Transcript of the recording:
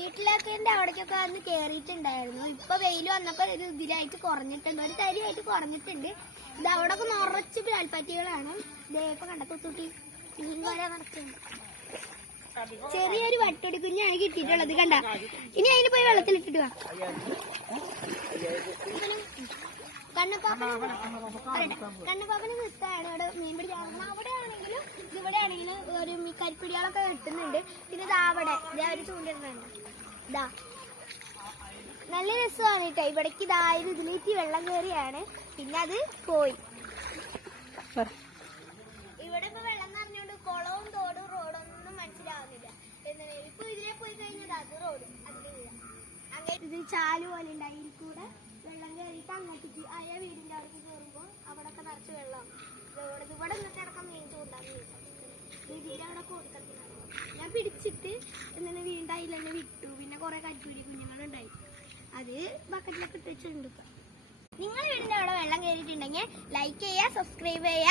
വീട്ടിലൊക്കെ അവിടേക്കൊക്കെ വന്ന് കേറിയിട്ടുണ്ടായിരുന്നു. ഇപ്പൊ വെയിൽ വന്നപ്പോ ഇത് ഇതിലായിട്ട് കുറഞ്ഞിട്ടുണ്ട്, ഒരു തരിയായിട്ട് കുറഞ്ഞിട്ടുണ്ട്. ഇത് അവിടെ ഒക്കെ നിറച്ച് പാൽപ്പറ്റികളാണ്. ഇതേപ്പൊ കണ്ട കുത്തുട്ടി മീൻ വരെ നിറച്ചുണ്ട്. ചെറിയൊരു വട്ടൊടി കുഞ്ഞാണ് കിട്ടിയിട്ടുള്ളത്, കണ്ട. ഇനി അതിന് പോയി വെള്ളത്തിലിട്ടിട്ട് വാ. കണ്ണപ്പാപ്പന് നിർത്തായാണ് ഇവിടെ മീൻ പിടിക്കാൻ. അവിടെ ആണെങ്കിലും ഇവിടെ ആണെങ്കിലും ഒരു കരിപ്പിടികളൊക്കെ കിട്ടുന്നുണ്ട്. പിന്നെ ഇതാ അവിടെ ഒരു ചൂണ്ടിടുന്നുണ്ട്. ഇതാ നല്ല രസമാണ് കേട്ടോ. ഇവിടേക്ക് ഇതായാലും ഇതിലേക്ക് വെള്ളം കയറിയാണ്, പിന്നെ അത് പോയി. ഇവിടെ ഇപ്പൊ വെള്ളം നിറഞ്ഞോണ്ട് കുളവും തോടും റോഡൊന്നും മനസ്സിലാവുന്നില്ല. ഇപ്പൊ ഇതിലെ പോയി കഴിഞ്ഞാൽ അത് റോഡ് അതിലില്ല. അങ്ങനെ ഇത് ചാല് പോലെ ഉണ്ടായി. ഇതിൽ കൂടെ വെള്ളം കയറിയിട്ട് അങ്ങോട്ടേക്ക് അയ വീടിന്റെ അടുത്ത് കയറുമ്പോൾ അവിടെയൊക്കെ നിറച്ച് വെള്ളം. ഇവിടെ നിന്നിട്ട് അടക്കം മീൻ ചൂണ്ടാന്ന് ഇതിന്റെ അവിടെ കൊടുത്തിട്ടുണ്ടായിരുന്നു. ഞാൻ പിടിച്ചിട്ട് ഇങ്ങനെ വീണ്ടായില്ല തന്നെ വിട്ടു. പിന്നെ കുറെ കരിപ്പൂരി കുഞ്ഞുങ്ങളുണ്ടായി, അത് ബക്കറ്റിലൊക്കെ ഇട്ട് വെച്ചിട്ടുണ്ട്. നിങ്ങൾ വീടിന്റെ അവിടെ വെള്ളം കയറിയിട്ടുണ്ടെങ്കിൽ ലൈക്ക് ചെയ്യുക, സബ്സ്ക്രൈബ് ചെയ്യുക.